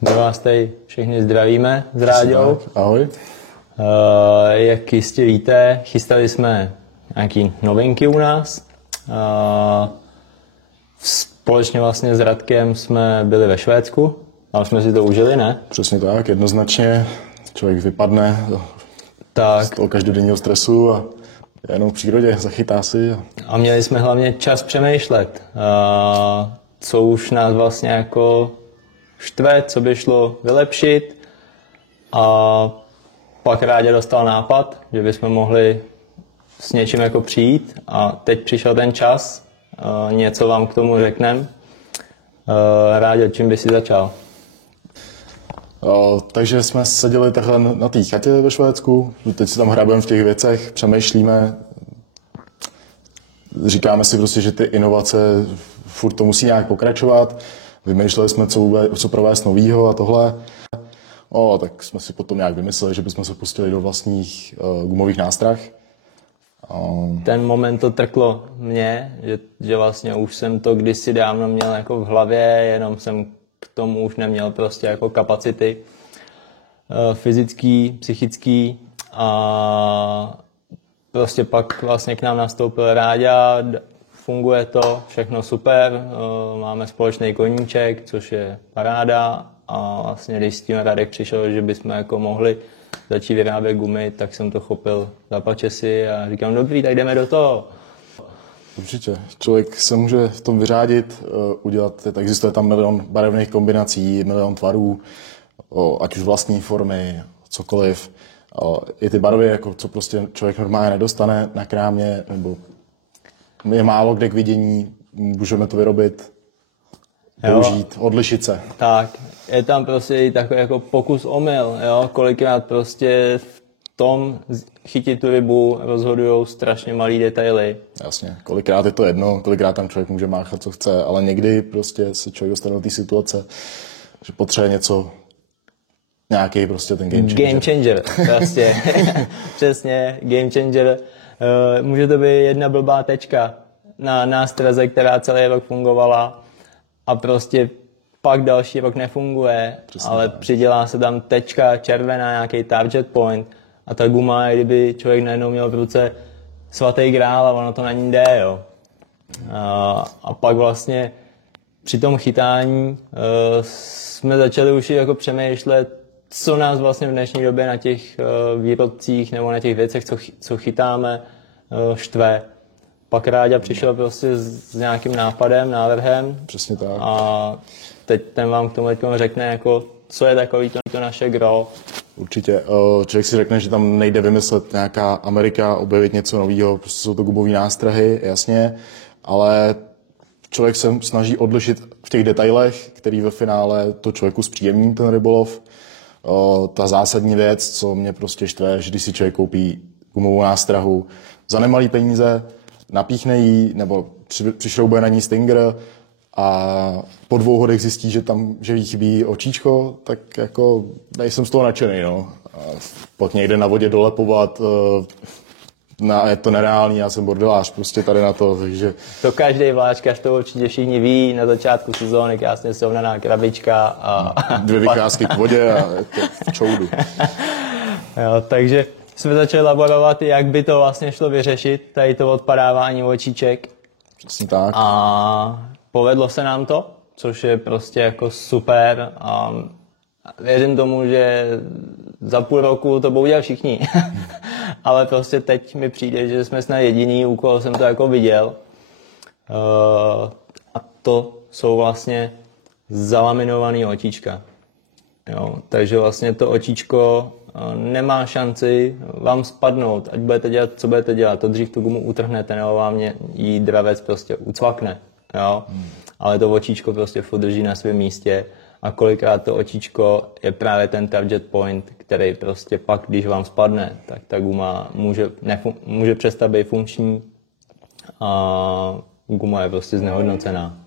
My vás tady všechny zdravíme s Ráďou. Ahoj. Jak jistě víte, chystali jsme nějaké novinky u nás. Společně vlastně s Radkem jsme byli ve Švédsku. Tam jsme si to užili, ne? Přesně tak, jednoznačně. Člověk vypadne z toho každodenního stresu a je jenom v přírodě, zachytá si. A měli jsme hlavně čas přemýšlet, co už nás vlastně jako štve, co by šlo vylepšit. A pak Ráďa dostal nápad, že bychom mohli s něčím jako přijít a teď přišel ten čas, něco vám k tomu řekneme. Ráďa, čím by si začal? Takže jsme seděli takhle na té chatě ve Švédsku, teď si tam hrabeme v těch věcech, přemýšlíme, říkáme si prostě, že ty inovace furt to musí nějak pokračovat, vymýšleli jsme, co provést novýho a tohle. Tak jsme si potom nějak vymysleli, že bychom se pustili do vlastních gumových nástrah. Ten moment to trklo mě, že vlastně už jsem to kdysi dávno měl jako v hlavě, jenom jsem k tomu už neměl prostě jako kapacity fyzický, psychický a prostě pak vlastně k nám nastoupil Ráďa, funguje to, všechno super, máme společný koníček, což je paráda a vlastně když s tím Radek přišel, že bychom jako mohli začít vyrábět gumy, tak jsem to chopil za pačesy a říkám, dobrý, tak jdeme do toho. Určitě. Člověk se může v tom vyřádit, udělat, existuje tam milion barevných kombinací, milion tvarů, ať už vlastní formy, cokoliv. I ty barvy, jako co prostě člověk normálně nedostane na krámě, nebo je málo kde k vidění, můžeme to vyrobit, použít, odlišit se. Tak, je tam prostě i takový jako pokus omyl, jo, kolikrát prostě v tom chytit tu rybu rozhodujou strašně malý detaily. Jasně, kolikrát je to jedno, kolikrát tam člověk může máchat, co chce, ale někdy prostě se člověk dostane do té situace, že potřebuje něco, nějaký prostě ten game changer. Game changer, prostě. Přesně, game changer. Může to být jedna blbá tečka na nástraze, která celý rok fungovala a prostě pak další rok nefunguje, přesně, ale přidělá se tam tečka červená, nějaký target point a ta guma, kdyby člověk najednou měl v ruce svatý grál a ono to na ní jde, jo. A pak vlastně při tom chytání jsme začali už jako přemýšlet, co nás vlastně v dnešní době na těch výrobcích nebo na těch věcech, co chytáme, štve. Pak Ráďa přišel prostě s nějakým nápadem, návrhem. Přesně tak. A teď ten vám k tomu řekne, jako, co je takový to naše gro. Určitě. Člověk si řekne, že tam nejde vymyslet nějaká Amerika, objevit něco nového, prostě jsou to gumové nástrahy, jasně, ale člověk se snaží odlišit v těch detailech, který ve finále to člověku zpříjemní ten rybolov. Ta zásadní věc, co mě prostě štve, že když si člověk koupí gumovou nástrahu za nemalý peníze, napíchne jí nebo přišroubuje na ní stinger a po 2 hodech zjistí, že jí chybí očíčko, tak jako nejsem z toho nadšený, no. A pak někde na vodě dolepovat, je to nereálný, já jsem bordelář prostě tady na to, takže... To každý vláčkař, to určitě všichni ví, na začátku sezóny krásně srovnaná krabička a... 2 vycházky k vodě a je to v čoudu. Jo, takže jsme začali laborovat, jak by to vlastně šlo vyřešit, tady to odpadávání očíček. Přesně tak. A povedlo se nám to, což je prostě jako super a věřím tomu, že za půl roku to budou dělat všichni. Ale prostě teď mi přijde, že jsme snad jediný, u koho jsem to jako viděl. A to jsou vlastně zalaminovaný očíčka. Jo, takže vlastně to očíčko nemá šanci vám spadnout, ať budete dělat, co budete dělat. To dřív tu gumu utrhnete, nebo vám jí dravec prostě ucvakne. Jo? Ale to očíčko prostě furt drží na svém místě a kolikrát to očíčko je právě ten target point, který prostě pak, když vám spadne, tak ta guma může přestat být funkční a guma je prostě znehodnocená.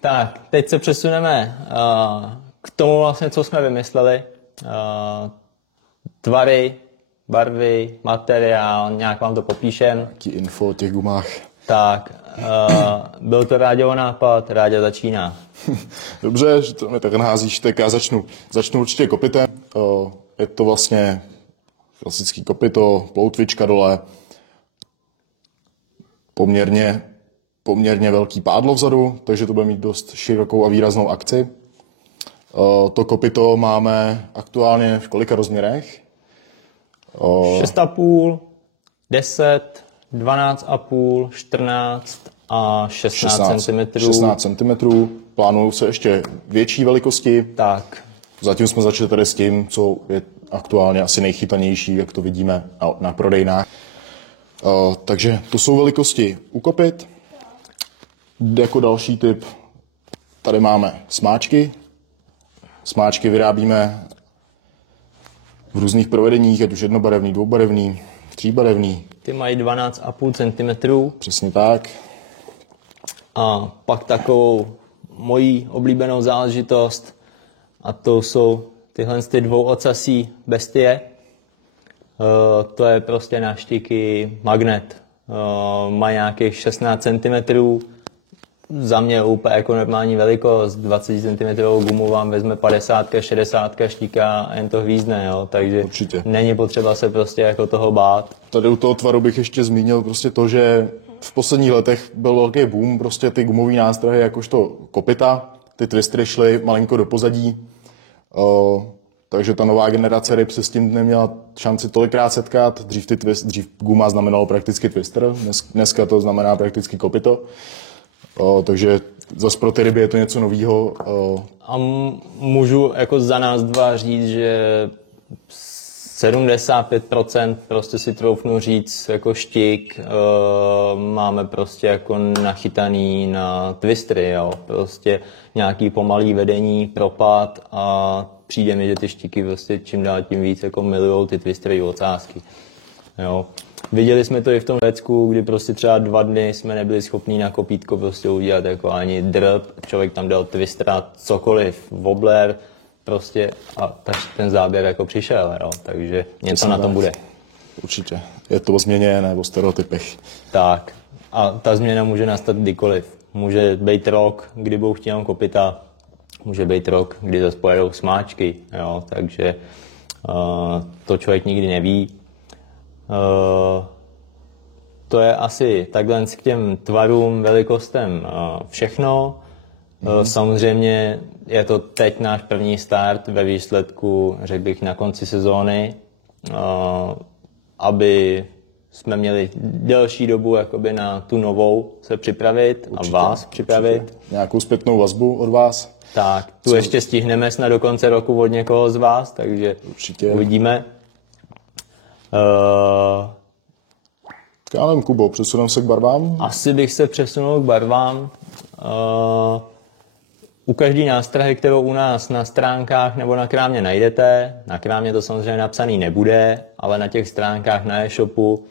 Tak, teď se přesuneme k tomu vlastně, co jsme vymysleli. Tvary, barvy, materiál, nějak vám to popíšem. Taky info o těch gumách. Tak, byl to Ráďovo nápad, Ráďa začíná. Dobře, že to mě tak naházíš, tak já začnu určitě kopitem. Je to vlastně klasický kopyto, ploutvička dole, poměrně velký pádlo vzadu, takže to bude mít dost širokou a výraznou akci. To kopyto máme aktuálně v kolika rozměrech? 6,5, 10, 12,5, 14 a 16 cm. 16 cm. Plánují se ještě větší velikosti. Tak. Zatím jsme začali tady s tím, co je aktuálně asi nejchytanější, jak to vidíme na prodejnách. Takže to jsou velikosti u kopyt. Jako další typ tady máme smáčky. Smáčky vyrábíme v různých provedeních, ať už jednobarevný, dvoubarevný, tříbarevný. Ty mají 12,5 cm. Přesně tak. A pak takovou mojí oblíbenou záležitost, a to jsou tyhle dvouocasí bestie. To je prostě na štíky magnet. Má nějakých 16 cm. Za mě úplně jako normální velikost. 20 cm gumu vám vezme 50, 60 štíka a jen to hvízdne. Jo? Takže určitě není potřeba se prostě jako toho bát. Tady u toho tvaru bych ještě zmínil prostě to, že v posledních letech byl velký boom, prostě ty gumové nástroje jakožto kopyta, ty twistery šly malinko do pozadí, takže ta nová generace ryb se s tím neměla šanci tolikrát setkat. Dřív guma znamenalo prakticky twister, dneska to znamená prakticky kopyto, takže zase pro ty ryby je to něco novýho. A můžu jako za nás dva říct, že 75% prostě si troufnu říct jako štik, máme prostě jako nachytaný na twistery, jo, prostě nějaký pomalý vedení, propad a přijde mi, že ty štiky prostě čím dál tím víc jako milujou ty twistery ocásky, jo. Viděli jsme to i v tom Řecku, kdy prostě třeba 2 dny jsme nebyli schopni na kopítko prostě udělat jako ani drb, člověk tam dal twistera, cokoliv, wobbler, prostě a ten záběr jako přišel, jo? Takže něco na tom bude. Určitě. Je to o změně nebo stereotypech. Tak. A ta změna může nastat kdykoliv. Může být rok, kdy budou chtít jenom kopyta, může být rok, kdy zase pojedou smáčky, jo? Takže to člověk nikdy neví. To je asi takhle k těm tvarům, velikostem všechno. Samozřejmě je to teď náš první start ve výsledku, řekl bych, na konci sezóny, aby jsme měli delší dobu jakoby na tu novou se připravit určitě, a vás připravit. Určitě. Nějakou zpětnou vazbu od vás. Tak, tu ještě stihneme snad do konce roku od někoho z vás, takže určitě uvidíme. Já nevím, Kubo, přesuneme se k barvám? Asi bych se přesunul k barvám. U každé nástrahy, kterou u nás na stránkách nebo na krámě najdete, na krámě to samozřejmě napsaný nebude, ale na těch stránkách na e-shopu,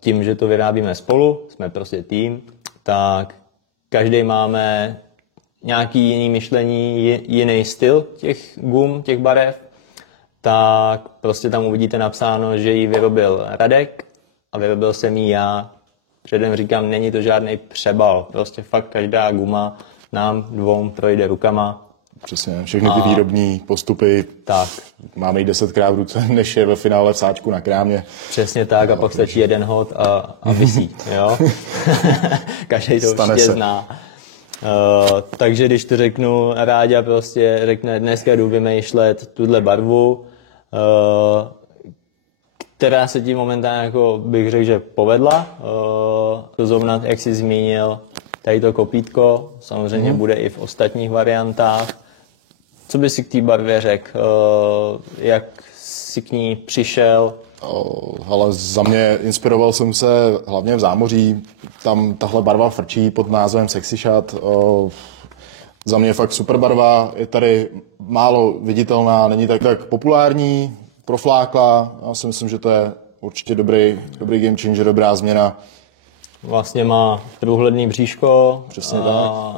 tím, že to vyrábíme spolu, jsme prostě tým, tak každý máme nějaký jiný myšlení, jiný styl těch gum, těch barev, tak prostě tam uvidíte napsáno, že ji vyrobil Radek a vyrobil jsem ji já. Předem říkám, není to žádný přebal, prostě fakt každá guma nám dvou projde rukama. Přesně, všechny ty výrobní postupy tak. Máme i 10krát v ruce, než je ve finále v sáčku na krámě. Přesně tak a pak stačí jeden hod a visí, jo. Každý to určitě zná. Takže když to řeknu, Ráďa prostě řekne, dneska jdu vymýšlet tuhle barvu, která se tím momentálně, jako bych řekl, že povedla. To zrovna, jak jsi zmínil, tady to kopítko, samozřejmě bude i v ostatních variantách. Co by si k té barvě řekl? Jak jsi k ní přišel? Ale za mě inspiroval jsem se hlavně v zámoří. Tam tahle barva frčí pod názvem Sexy Shad. Za mě je fakt super barva, je tady málo viditelná, není tak populární, profláklá. Já si myslím, že to je určitě dobrý game changer, dobrá změna. Vlastně má průhledný bříško,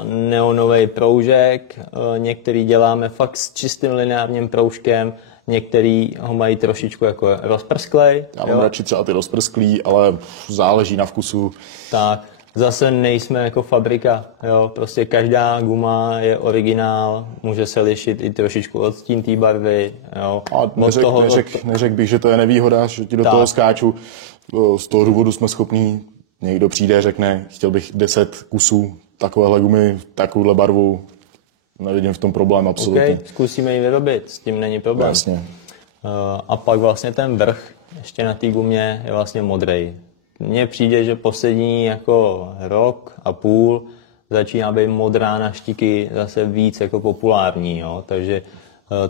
neonový proužek, některý děláme fakt s čistým lineárním proužkem, některý ho mají trošičku jako rozprsklej. Já mám radši třeba ty rozprsklý, ale záleží na vkusu. Tak, zase nejsme jako fabrika, jo, prostě každá guma je originál, může se lišit i trošičku odstín té barvy, jo. A neřekl bych, že to je nevýhoda, že ti do toho skáču. Z toho důvodu jsme schopní, někdo přijde, řekne, chtěl bych 10 kusů takovéhle gumy, takovouhle barvu, nevidím v tom problém absolutně. Okay, zkusíme ji vyrobit, s tím není problém. Jasně. A pak vlastně ten vrch ještě na té gumě je vlastně modrej. Mně přijde, že poslední jako rok a půl začíná být modrá na štiky zase víc jako populární, jo? Takže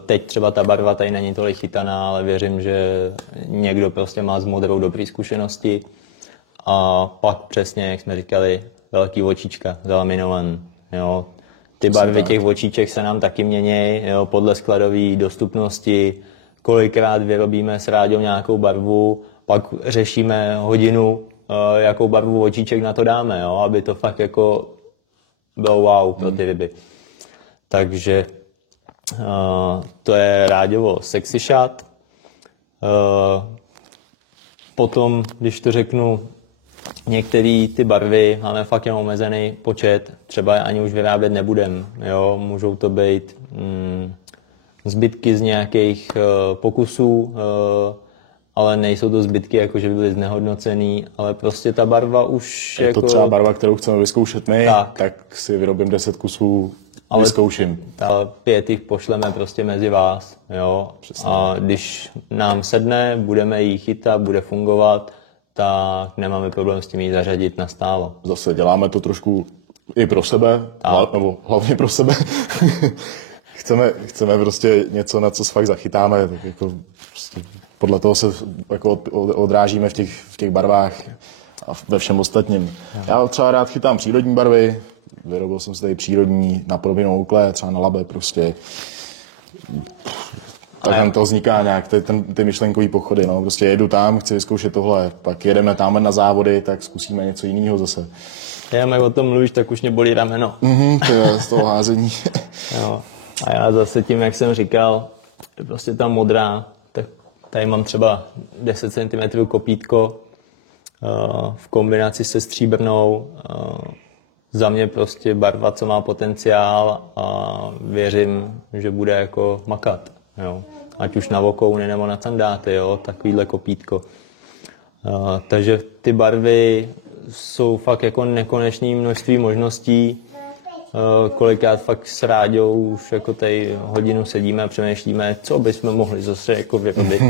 teď třeba ta barva tady není tolik chytaná, ale věřím, že někdo prostě má s modrou dobrý zkušenosti. A pak přesně, jak jsme říkali, velký očička, zalaminovaný, jo? Ty barvy těch očíček se nám taky mění, jo? Podle skladové dostupnosti, kolikrát vyrobíme s Ráďou nějakou barvu, pak řešíme hodinu, jakou barvu očíček na to dáme, jo? Aby to fakt jako bylo wow pro ty ryby. Takže to je Ráďovo Sexy Shot. Potom, když to řeknu, některé ty barvy máme fakt jen omezený počet, třeba je ani už vyrábět nebudem, jo? Můžou to být zbytky z nějakých pokusů, ale nejsou to zbytky, jako že by byly znehodnocený, ale prostě ta barva už je jako... to třeba barva, kterou chceme vyzkoušet my, tak si vyrobím 10 kusů, vyzkouším. Ale 5 jich pošleme prostě mezi vás, jo. Přesně. A když nám sedne, budeme jí chytat, bude fungovat, tak nemáme problém s tím jí zařadit na stálo. Zase děláme to trošku i pro sebe, nebo hlavně pro sebe. Chceme prostě něco, na co se fakt zachytáme, tak jako prostě podle toho se jako odrážíme v těch barvách a ve všem ostatním. Já třeba rád chytám přírodní barvy, vyrobil jsem si tady přírodní naprobenou oukle, třeba na Labe prostě. Tak tam to vzniká nějak, ty myšlenkový pochody, no. Prostě jedu tam, chci vyzkoušet tohle, pak jedeme tam na závody, tak zkusíme něco jiného zase. Já jak o tom mluvíš, tak už mě bolí rameno. To je z toho házení. Jo. A já zase tím, jak jsem říkal, prostě ta modrá, tak tady mám třeba 10 cm kopítko v kombinaci se stříbrnou. Za mě prostě barva, co má potenciál a věřím, že bude jako makat. Jo. Ať už na vokouny nebo na sandáty, jo, takovýhle kopítko. Takže ty barvy jsou fakt jako nekonečné množství možností. Kolikrát fakt s Ráďou už jako tady hodinu sedíme a přemýšlíme, co bychom mohli zase jako vyrobit.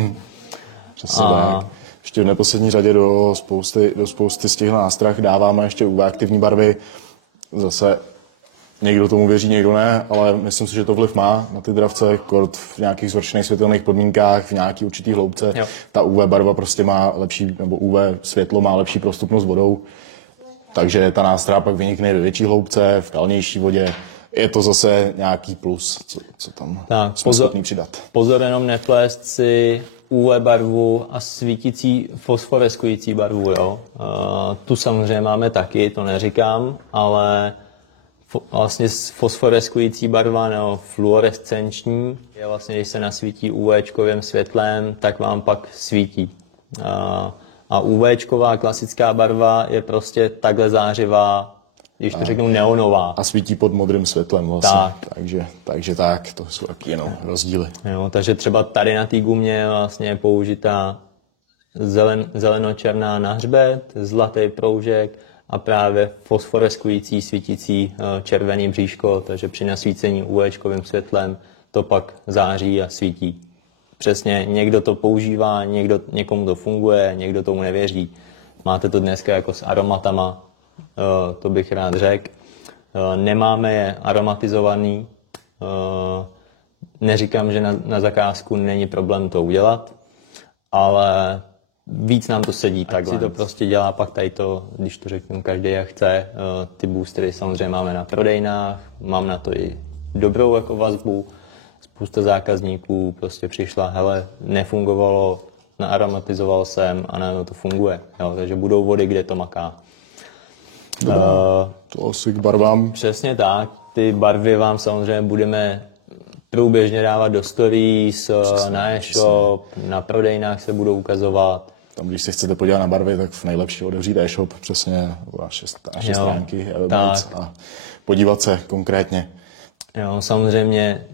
Přesně tak. Ještě v neposlední řadě do spousty z těch nástrah dáváme ještě UV aktivní barvy. Zase někdo tomu věří, někdo ne, ale myslím si, že to vliv má na ty dravce, kort v nějakých zhoršených světelných podmínkách, v nějaký určitý hloubce. Jo. Ta UV barva prostě má lepší, nebo UV světlo má lepší prostupnost vodou, takže ta nástraha pak vynikne ve větší hloubce, v kalnější vodě. Je to zase nějaký plus, co tam jsme schopní přidat. Pozor jenom neplést si UV barvu a svítící fosforeskující barvu, jo. Tu samozřejmě máme taky, to neříkám, ale vlastně fosforeskující barva nebo fluorescenční je vlastně, když se nasvítí UV-čkovým světlem, tak vám pak svítí. A UV-čková klasická barva je prostě takhle zářivá, když to řeknu neonová. A svítí pod modrým světlem vlastně. Takže tak, to jsou taky jenom rozdíly. Jo, takže třeba tady na té gumě je vlastně použitá zelenočerná na hřbet, zlatý proužek a právě fosforeskující, svítící červený bříško, takže při nasvícení UV-čkovým světlem to pak září a svítí. Přesně, někdo to používá, někomu to funguje, někdo tomu nevěří. Máte to dneska jako s aromatama, to bych rád řekl. Nemáme je aromatizovaný, neříkám, že na zakázku není problém to udělat, ale víc nám to sedí takhle. Si to prostě dělá pak tady to, když to řeknu, každý jak chce. Ty boostery samozřejmě máme na prodejnách, mám na to i dobrou jako vazbu. Spousta zákazníků prostě přišla, hele, nefungovalo, naaromatizoval jsem a najednou to funguje. Jo, takže budou vody, kde to maká. To asi k barvám. Přesně tak. Ty barvy vám samozřejmě budeme průběžně dávat do stories, na e-shop, na prodejnách se budou ukazovat. Tam, když se chcete podívat na barvy, tak v nejlepší otevřít e-shop, přesně naše stránky a podívat se konkrétně. Jo, samozřejmě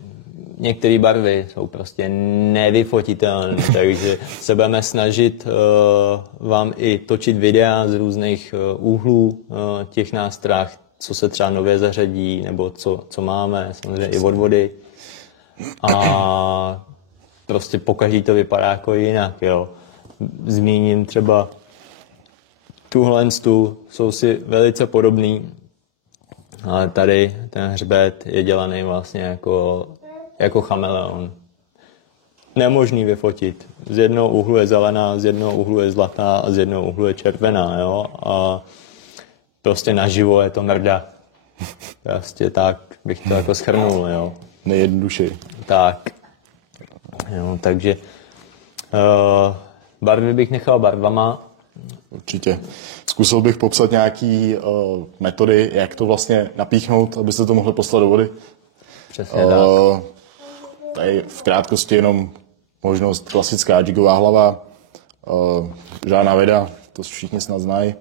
některé barvy jsou prostě nevyfotitelné, takže se budeme snažit vám i točit videa z různých úhlů těch nástrah, co se třeba nově zařadí, nebo co máme, samozřejmě i od vody. A prostě pokaždý to vypadá jako jinak, jo. Zmíním třeba tuhle jsou si velice podobný, ale tady ten hřbet je dělaný vlastně jako chameleon. Nemožný vyfotit. Z jednoho úhlu je zelená, z jednoho úhlu je zlatá a z jednoho úhlu je červená, jo. A prostě naživo je to mrda. Prostě tak bych to jako shrnul, jo. Nejjednodušeji. Tak. Jo, takže barvy bych nechal barvama. Určitě. Zkusil bych popsat nějaký metody, jak to vlastně napíchnout, abyste to mohli poslat do vody. Přesně tak. Tady v krátkosti jenom možnost klasická jigová hlava, žádná věda, to všichni snad znají.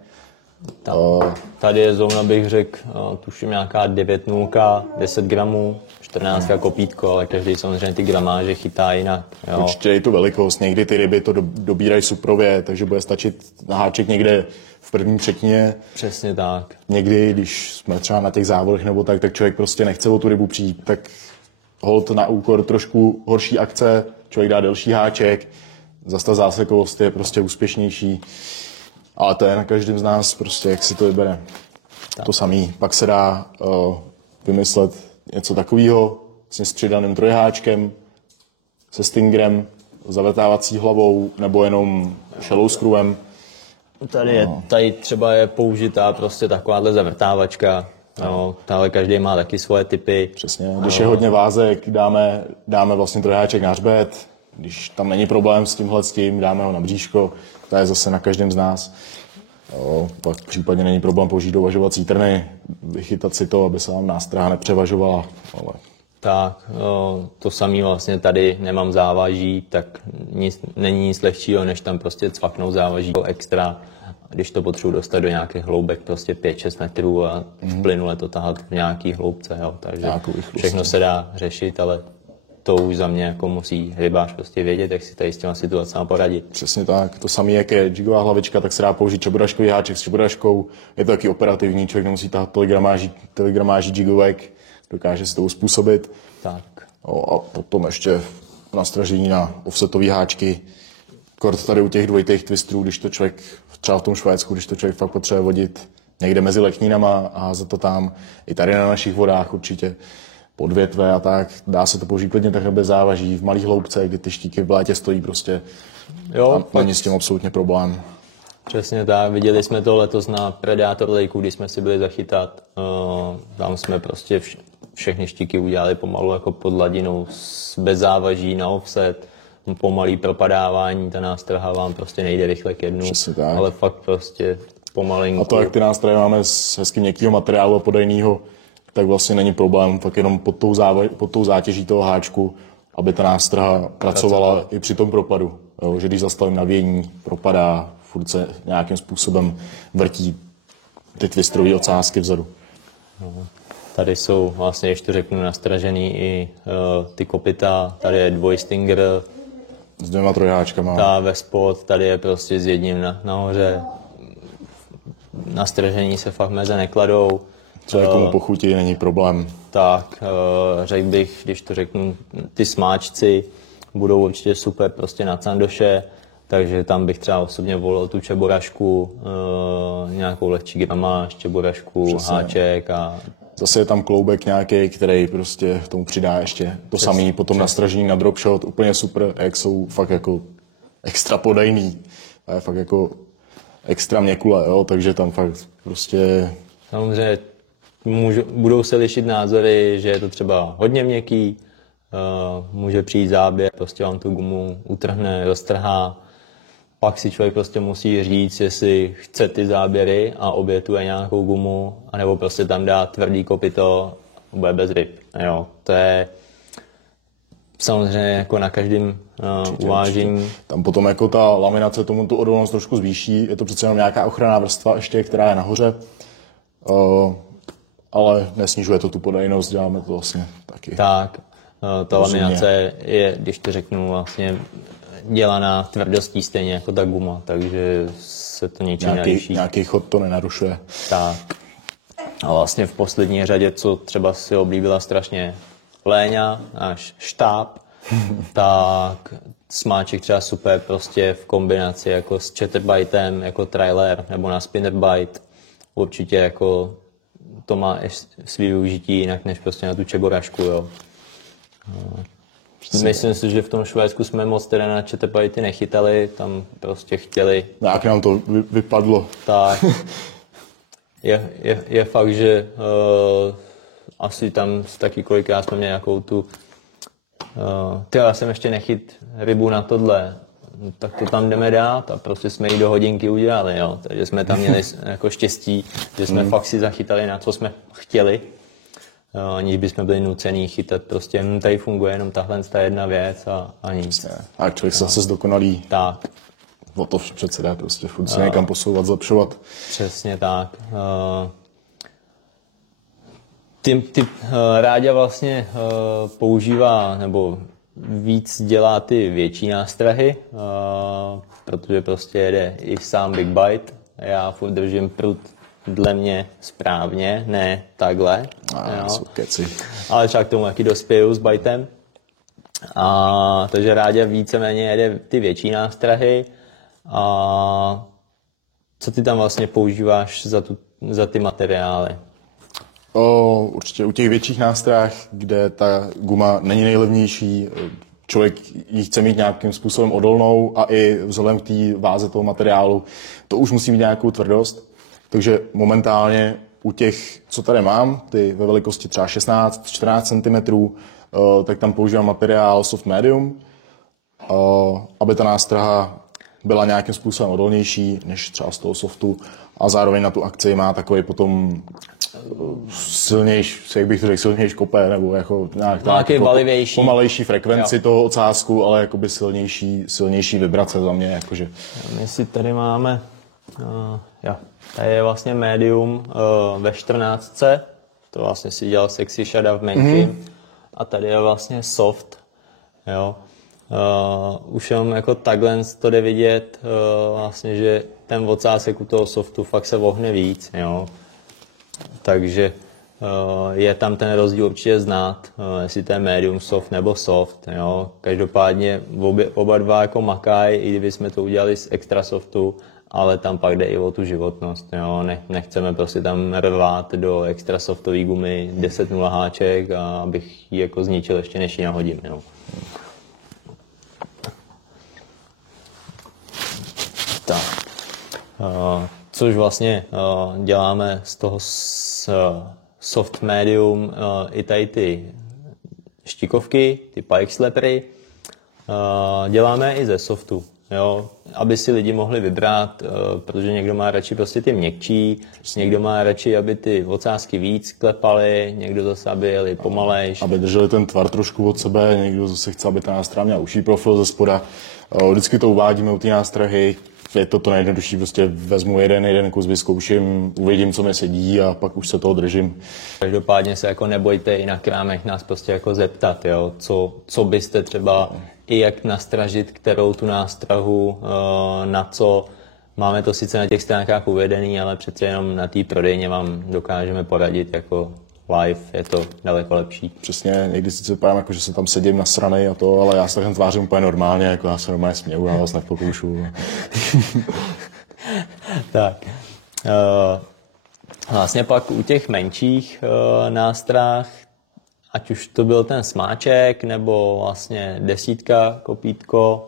Tady je zóna, bych řekl, tuším nějaká 9,0, 10 gramů, 14 kopítko, ale každý samozřejmě ty gramáže chytá jinak. Jo. Určitě je to velikost, někdy ty ryby to dobírají suprově, takže bude stačit na háček někde v první třetině. Přesně tak. Někdy, když jsme třeba na těch závodech nebo tak člověk prostě nechce o tu rybu přijít, tak holt na úkor trošku horší akce, člověk dá delší háček, zase ta zásekovost je prostě úspěšnější. Ale to je na každém z nás, prostě, jak si to vybere. Tak. To samý. Pak se dá vymyslet něco takového vlastně s přidaným trojháčkem, se stingrem, zavrtávací hlavou nebo jenom shallow screwem. Tady třeba je použitá prostě takováhle zavrtávačka. No, ale každý má taky svoje typy. Přesně. Když je hodně vázek, dáme vlastně trojháček na hřbet. Když tam není problém s tím, dáme ho na bříško. To je zase na každém z nás. Pak případně není problém použít dovažovací trny, vychytat si to, aby se vám nástraha nepřevažovala. Ale... Tak, to samé vlastně tady nemám závaží, tak není nic lehčího, než tam prostě cvaknout závaží extra, když to potřebuji dostat do nějakých hloubek, prostě 5-6 metrů a plynule to tahat v nějaký hloubce, jo. Takže všechno se dá řešit, ale to už za mě jako musí rybář prostě vědět, jak si tady s těma situacemi poradit. Přesně tak. To samé, jak je jigová hlavička, tak se dá použít čeboraškový háček s čeboraškou. Je to taky operativní, člověk nemusí tahat tolik gramáží jigovek, dokáže si to uspůsobit. Tak. A potom ještě nastražení na offsetový háčky. Kort tady u těch dvojitých twisterů, když to člověk, třeba v tom Švédsku, když to člověk fakt potřebuje vodit někde mezi leknínama a házet to tam, i tady na našich vodách určitě. Pod větve a tak, dá se to použít klidně takhle bez závaží, v malých hloubce, kdy ty štíky v létě stojí prostě. Jo, a není s tím absolutně problém. Přesně tak, viděli jsme to letos na Predator Lakeu, kdy jsme si byli zachytat. Tam jsme prostě všechny štíky udělali pomalu jako pod hladinou, bez závaží, na offset, pomalý propadávání, ta nástraha vám prostě nejde rychle ke dnu, ale fakt prostě pomalinku. A to, jak ty nástrahy máme z hezky měkkýho materiálu a podajnýho, tak vlastně není problém, tak jenom pod tou zátěží toho háčku, aby ta nástraha pracovala i při tom propadu. Jo, že když zastavím navění, propadá, furt se nějakým způsobem vrtí ty twisterové ocásky vzadu. No, tady jsou vlastně, ještě řeknu, nastražený i ty kopyta, tady je dvojstinger. S 2 trojháčkama. Ta ve spod, tady je prostě s jedním nahoře. Nastražení se fakt meze nekladou. Co někomu pochutí, není problém. Tak, řekl bych, když to řeknu, ty smáčci budou určitě super prostě na candoše, takže tam bych třeba osobně volil tu čeborašku, nějakou lehčí gramáž, čeborašku, přesně. Háček a... Zase je tam kloubek nějaký, který prostě tomu přidá ještě to samé, potom nastražení na dropshot, úplně super, jak jsou fakt jako extra podajný. A je fakt jako extra měkule, jo, takže tam fakt prostě... Samozřejmě budou se lišit názory, že je to třeba hodně měkký, může přijít záběr, prostě vám tu gumu utrhne, roztrhá. Pak si člověk prostě musí říct, jestli chce ty záběry a obětuje nějakou gumu, anebo prostě tam dá tvrdý kopyto, bude bez ryb. Jo, to je samozřejmě jako na každém uvážení. Tam potom jako ta laminace tomu tu odolnost trošku zvýší, je to přece jenom nějaká ochranná vrstva ještě, která je nahoře, ale nesnižuje to tu podajnost, děláme to vlastně taky. Tak, ta laminace je, když to řeknu, vlastně dělaná tvrdostí stejně jako ta guma, takže se to ničím neliší. Nějaký chod to nenarušuje. Tak. A vlastně v poslední řadě, co třeba si oblíbila strašně Léňa, náš štáb, tak smáček třeba super prostě v kombinaci jako s chatterbitem, jako trailer nebo na spinnerbite. Určitě jako to má svý využití jinak než prostě na tu čeborašku, jo. Myslím si, že v tom Švédsku jsme moc teda na chatterbity nechytali, tam prostě chtěli. Jak nám to vypadlo. Tak. Je fakt, že asi tam taky kolikrát jsme měli nějakou tu já jsem ještě nechyt rybu na tohle, tak to tam jdeme dát a prostě jsme ji do hodinky udělali, jo. Takže jsme tam měli jako štěstí, že jsme fakt si zachytali na co jsme chtěli, aniž bychom byli nucený chytat, prostě tady funguje jenom tahle jedna věc a nic. A člověk se zase zdokonalí. Tak. O to přece dá prostě furt se někam posouvat, zlepšovat. Přesně tak. Ty Ráďa vlastně používá, nebo víc dělá ty větší nástrahy, protože prostě jede i sám Big Bite. Já furt držím prut dle mě správně, ne takhle. Ale třeba k tomu taky dospěju s Bitem. Takže Ráďa víceméně jede ty větší nástrahy. A co ty tam vlastně používáš za ty materiály? Určitě u těch větších nástrah, kde ta guma není nejlevnější, člověk ji chce mít nějakým způsobem odolnou a i vzhledem k té váze toho materiálu, to už musí mít nějakou tvrdost. Takže momentálně u těch, co tady mám, ty ve velikosti třeba 16-14 cm, tak tam používám materiál soft medium, aby ta nástraha byla nějakým způsobem odolnější než třeba z toho softu a zároveň na tu akci má takový potom silnější, jak bych to řekl, silnější kopé, nebo jako nějaký valivější. Pomalejší frekvenci toho ocásku, ale jakoby silnější vibrace za mě, jakože. My si tady máme, tady je vlastně medium ve 14, to vlastně si dělal Sexy Shada v menším, a tady je vlastně soft, jo. Už jenom jako takhle to jde vidět, vlastně, že ten ocásek u toho softu fakt se vohne víc, jo. Takže je tam ten rozdíl určitě znát, jestli to je medium soft nebo soft, jo. Každopádně oba dva jako makají, i kdyby jsme to udělali z extra softu, ale tam pak jde i o tu životnost, jo. Nechceme prostě tam rvát do extra softové gumy 10-0 háček, a abych ji jako zničil ještě než ji nahodím, jo. Tak. Což vlastně děláme z toho soft medium i tady ty štikovky, ty pike slappery. Děláme i ze softu, jo, aby si lidi mohli vybrat, protože někdo má radši prostě ty měkčí, někdo má radši, aby ty ocásky víc klepaly, někdo zase, aby jeli pomalejš. Aby drželi ten tvar trošku od sebe, někdo zase chce, aby ta nástraha měla užší profil ze spoda. Vždycky to uvádíme u té nástrahy. Je to nejjednodušší, prostě vezmu jeden kus, vyzkouším, uvidím, co mi sedí a pak už se toho držím. Každopádně se jako nebojte i na krámech nás prostě jako zeptat, jo, co byste třeba i jak nastražit, kterou tu nástrahu, na co. Máme to sice na těch stránkách uvedený, ale přece jenom na té prodejně vám dokážeme poradit jako live, je to daleko lepší. Přesně, někdy sice vypadám, jako, že se tam sedím na strany a to, ale já se takhle tvářím úplně normálně, jako já se normálně směju, já vás nepokoušu. Tak. Vlastně pak u těch menších nástrah, ať už to byl ten smáček, nebo vlastně 10, kopítko,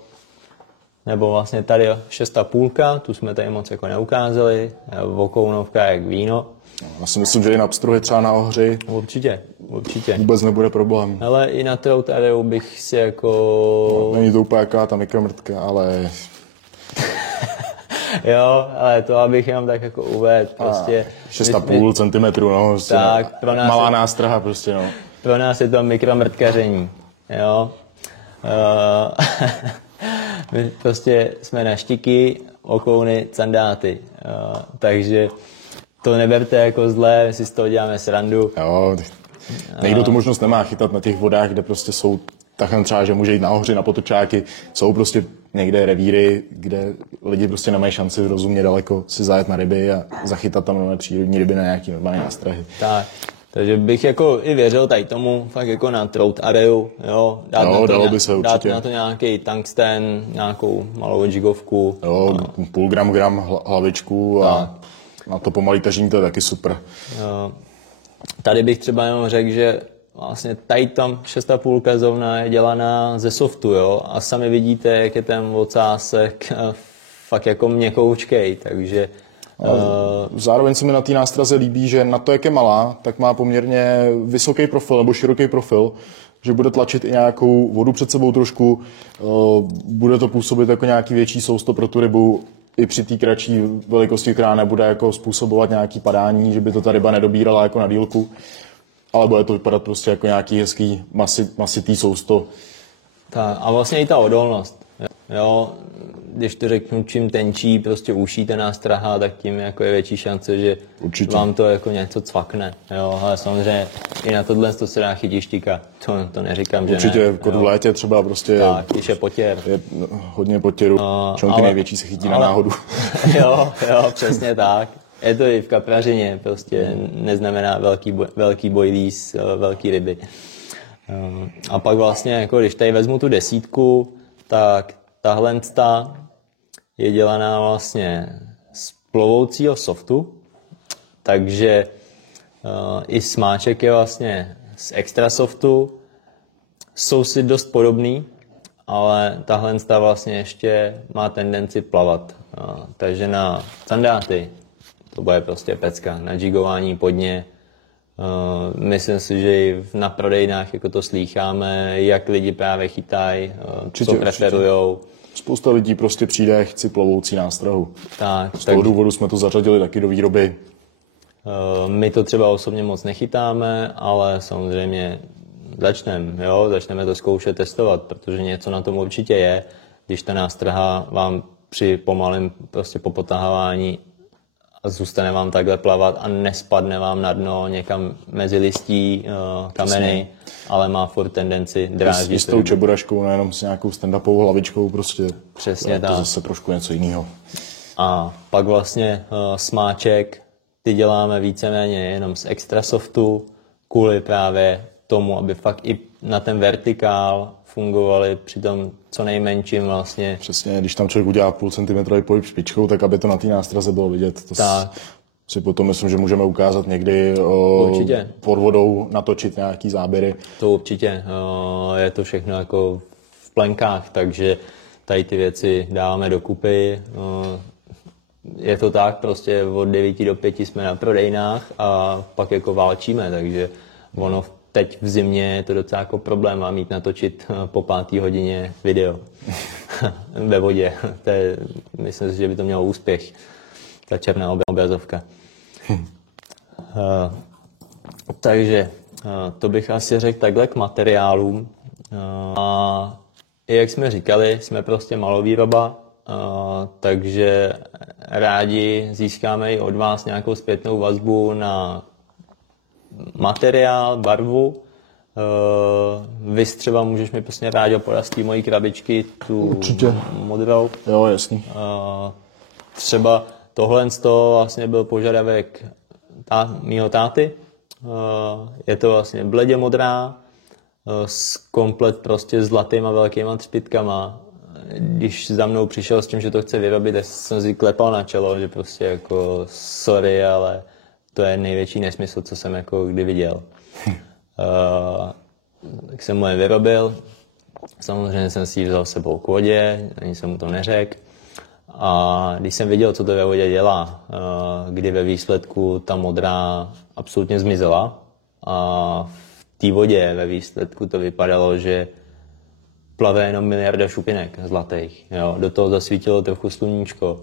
nebo vlastně tady 6,5, tu jsme tady moc jako neukázali, vokounovka jak víno. Já si myslím, že i na pstruhy třeba na ohři Určitě. vůbec nebude problém. Ale i na Trout bych si jako... No, není to úplně jaká ta mikromrtka, ale... Jo, ale to abych jenom tak jako uvedl, prostě... 6,5 cm, no, prostě tak, pro nás malá nástraha prostě, no. Pro nás je to mikromrtkaření, jo. My prostě jsme na štiky, okouny, candáty. Takže to neberte jako zlé, my si z toho děláme srandu. Jo, někdo tu možnost nemá chytat na těch vodách, kde prostě jsou takhle třeba, že může jít nahoře na potočáky. Jsou prostě někde revíry, kde lidi prostě nemají šanci rozumně daleko si zajet na ryby a zachytat tam nové přírodní ryby na nějaký normální nástrahy. Tak, takže bych jako i věřil tady tomu, fakt jako na trout areu, jo, dát na to nějaký tungsten, nějakou malou jigovku. Jo, půl gram hlavičku a na to pomalý tažení, to je taky super. Jo. Tady bych třeba jenom řekl, že vlastně tady tam 6,5 kazovna je dělaná ze softu, jo, a sami vidíte, jak je ten ocásek fakt jako měkoučkej, takže... Zároveň se mi na té nástraze líbí, že na to, jak je malá, tak má poměrně vysoký profil nebo široký profil, že bude tlačit i nějakou vodu před sebou trošku, bude to působit jako nějaký větší sousto pro tu rybu, i při té kratší velikosti, která nebude jako způsobovat nějaký padání, že by to ta ryba nedobírala jako na dílku, ale bude to vypadat prostě jako nějaký hezký masitý sousto. A vlastně i ta odolnost. Jo, když to řeknu, čím tenčí prostě uší ten nástraha, tak tím jako je větší šance, že určitě vám to jako něco cvakne. Jo, ale samozřejmě i na tohle to se dá chytit štika. To neříkám, že určitě, ne. Určitě, v létě třeba prostě... Tak, když je potěr. Je hodně potěru, čonky největší se chytí na náhodu. Jo, přesně tak. Je to i v kaprařině, prostě neznamená velký bojlíz, velký ryby. A pak vlastně, jako když tady vezmu tu 10, tak tahle je dělaná vlastně z plovoucího softu, takže i smáček je vlastně z extra softu. Jsou si dost podobný, ale tahle vlastně ještě má tendenci plavat. Takže na sandáty to bude prostě pecka, na jigování podně. Myslím si, že i na prodejnách jako to slýcháme, jak lidi právě chytají, co preferujou. Spousta lidí prostě přijde, chci plovoucí nástrahu. Tak, z toho důvodu jsme to zařadili taky do výroby. My to třeba osobně moc nechytáme, ale samozřejmě začneme to zkoušet testovat, protože něco na tom určitě je, když ta nástraha vám při pomalém prostě popotahování zůstane vám takhle plavat a nespadne vám na dno někam mezi listí, kameny, ale má furt tendenci dráždit. S tou čeburaškou, nejenom s nějakou stand-upovou hlavičkou, prostě přesně to zase trošku něco jiného. A pak vlastně smáček, ty děláme víceméně jenom z extra softu, kvůli právě tomu, aby fakt i na ten vertikál fungovaly při tom co nejmenším vlastně. Přesně, když tam člověk udělá půl centimetrový pohyb špičkou, tak aby to na té nástraze bylo vidět. To si potom myslím, že můžeme ukázat někdy pod vodou, natočit nějaký záběry. To určitě. Je to všechno jako v plenkách, takže tady ty věci dáváme dokupy. Je to tak, prostě od 9 do 5 jsme na prodejnách a pak jako válčíme, takže ono teď v zimě je to docela jako problém mám mít natočit po 5. hodině video ve vodě. Myslím si, že by to mělo úspěch, ta černá obrazovka. Takže to bych asi řekl takhle k materiálům. A jak jsme říkali, jsme prostě malovýroba, takže rádi získáme i od vás nějakou zpětnou vazbu na materiál, barvu. Vy třeba můžeš mi prostě rádi podat z té mojí krabičky tu určitě modrou. Jo, jasný. Třeba tohle vlastně byl požadavek mýho táty. Je to vlastně bledě modrá, s komplet prostě zlatýma velkýma třpitkama. Když za mnou přišel s tím, že to chce vyrobit, tak jsem si klepal na čelo, že prostě jako sorry, ale to je největší nesmysl, co jsem jako kdy viděl. Tak jsem mu je vyrobil, samozřejmě jsem si ji vzal s sebou k vodě, ani jsem mu to neřekl. A když jsem viděl, co to ve vodě dělá, kdy ve výsledku ta modrá absolutně zmizela a v té vodě ve výsledku to vypadalo, že plave jenom miliarda šupinek zlatých. Jo? Do toho zasvítilo trochu sluníčko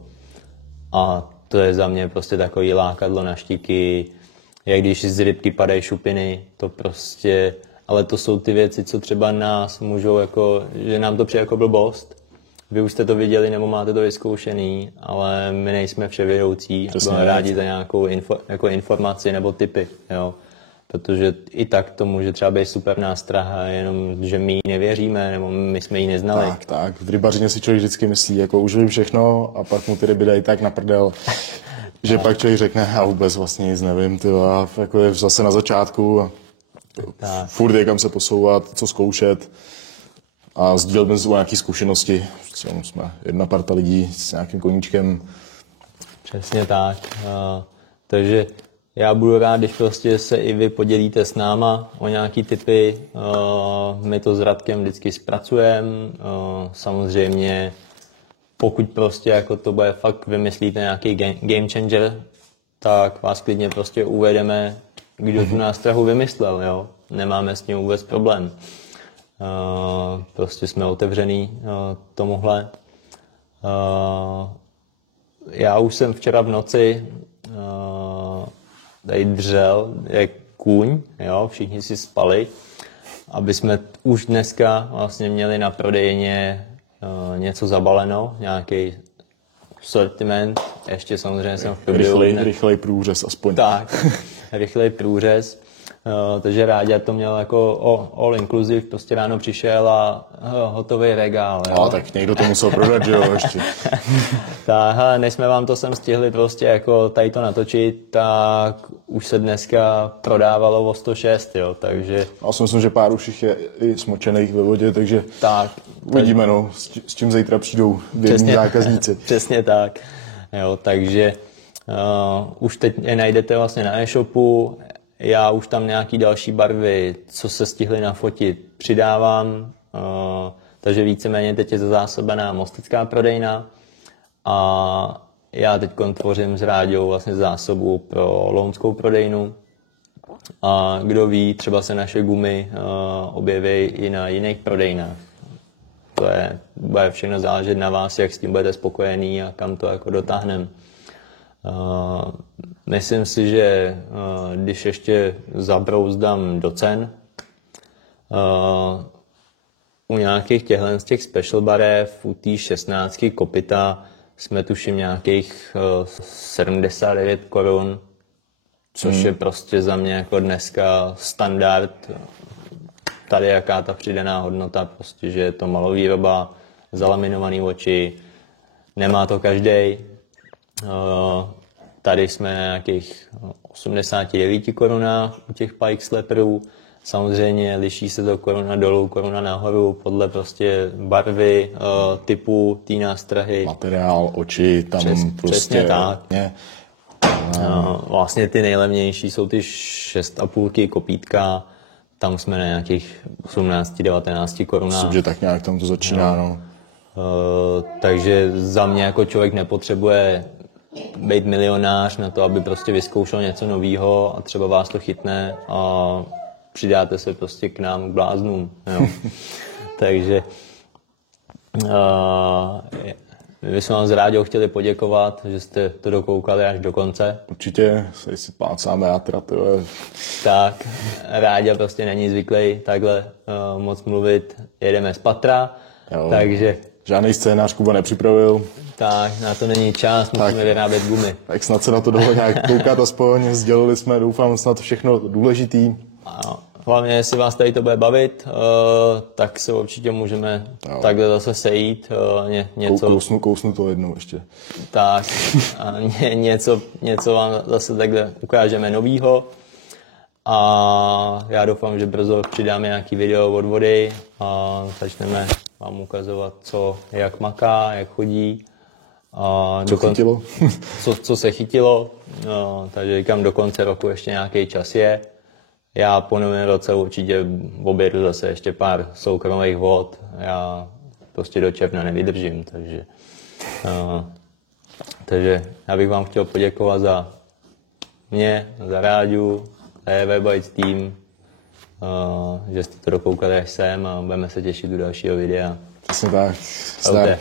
a to je za mě prostě takový lákadlo na štiky, jak když z rybky padají šupiny, to prostě ale to jsou ty věci, co třeba nás můžou jako, že nám to přijde jako blbost. Vy už jste to viděli nebo máte to vyzkoušený, ale my nejsme vševědoucí a budeme rádi za nějakou jako informaci nebo tipy, jo. Protože i tak to může třeba být super nástraha, jenom že my jí nevěříme, nebo my jsme ji neznali. Tak. V rybařině si člověk vždycky myslí, jako už vím všechno a pak mu ty ryby dají tak na prdel, že pak člověk řekne, já vůbec vlastně nic nevím, a jako je zase na začátku a furt je kam se posouvat, co zkoušet a sdílet mezi nějaké zkušenosti. Jsme jedna parta lidí s nějakým koníčkem. Přesně tak. Takže já budu rád, když prostě se i vy podělíte s náma o nějaký tipy. My to s Radkem vždycky zpracujeme. Samozřejmě, pokud prostě jako to bude fakt vymyslíte nějaký game changer, tak vás klidně prostě uvedeme, kdo tu nástrahu vymyslel. Jo? Nemáme s tím vůbec problém. Prostě jsme otevřený tomuhle. Já už jsem včera v noci tady dřel jak kůň, jo, všichni si spali, aby jsme už dneska vlastně měli na prodejně něco zabaleno, nějaký sortiment, ještě samozřejmě jsem v průběhu. Rychlej průřez aspoň. Tak, rychlej průřez. Takže Ráďa to měl jako all inclusive, prostě ráno přišel a hotový regál. Jo? Tak někdo to musel prodat, že jo, ještě. Tak, než jsme vám to sem stihli prostě jako tady to natočit, tak už se dneska prodávalo o 106, jo, takže... Já si myslím, že pár už jich je i smočených ve vodě, takže uvidíme, no, s čím zítra přijdou běžní zákazníci. Přesně tak, jo, takže už teď je najdete vlastně na e-shopu. Já už tam nějaký další barvy, co se stihly nafotit, přidávám, takže víceméně teď je zazásobená mostecká prodejna a já teď tvořím s Ráďou vlastně zásobu pro lounskou prodejnu a kdo ví, třeba se naše gumy objeví i na jiných prodejnách. Bude všechno záležet na vás, jak s tím budete spokojený a kam to jako dotáhneme. Myslím si, že když ještě zabrouzdám do cen, u nějakých z těch special barev, u té 16 kopita jsme tuším nějakých 79 korun, což je prostě za mě jako dneska standard. Tady jaká ta přidaná hodnota, prostě, že je to malovýroba, zalaminovaný oči, nemá to každej. Tady jsme na nějakých 89 korunách u těch Pike Slapperů. Samozřejmě liší se to koruna dolů, koruna nahoru, podle prostě barvy, typu té nástrahy. Materiál, oči, tam prostě... Přesně tak. Vlastně ty nejlevnější jsou ty 6,5 kopítka. Tam jsme na nějakých 18-19 korunách. Myslím, že tak nějak tam to začíná, no. Takže za mě jako člověk nepotřebuje být milionář na to, aby prostě vyzkoušel něco nového a třeba vás to chytne a přidáte se prostě k nám, k bláznům. Jo. Takže my bychom vám s Ráďou chtěli poděkovat, že jste to dokoukali až do konce. Určitě, se si plácáme játra, to je... Tak, Ráďa prostě není zvyklý takhle moc mluvit, jedeme z patra, takže... Žádný scénář Kuba nepřipravil. Tak, na to není čas, musíme vyrábět gumy. Tak snad se na to dalo nějak koukat aspoň, sdělili jsme, doufám, snad všechno důležitý. A hlavně, jestli vás tady to bude bavit, tak se určitě můžeme takhle zase sejít. Kousnu to jednou ještě. Tak, a něco vám zase takhle ukážeme novýho. A já doufám, že brzo přidáme nějaký video od vody a začneme vám ukazovat, jak maká, jak chodí. A chytilo? co se chytilo, takže říkám, do konce roku ještě nějaký čas je. Já po novém roce určitě objedu zase ještě pár soukromých vod. Já prostě do června nevydržím, takže já bych vám chtěl poděkovat za mě, za Ráďu, za Everbites tým, že jste to dokoukali až sem a budeme se těšit do dalšího videa. Přesně tak.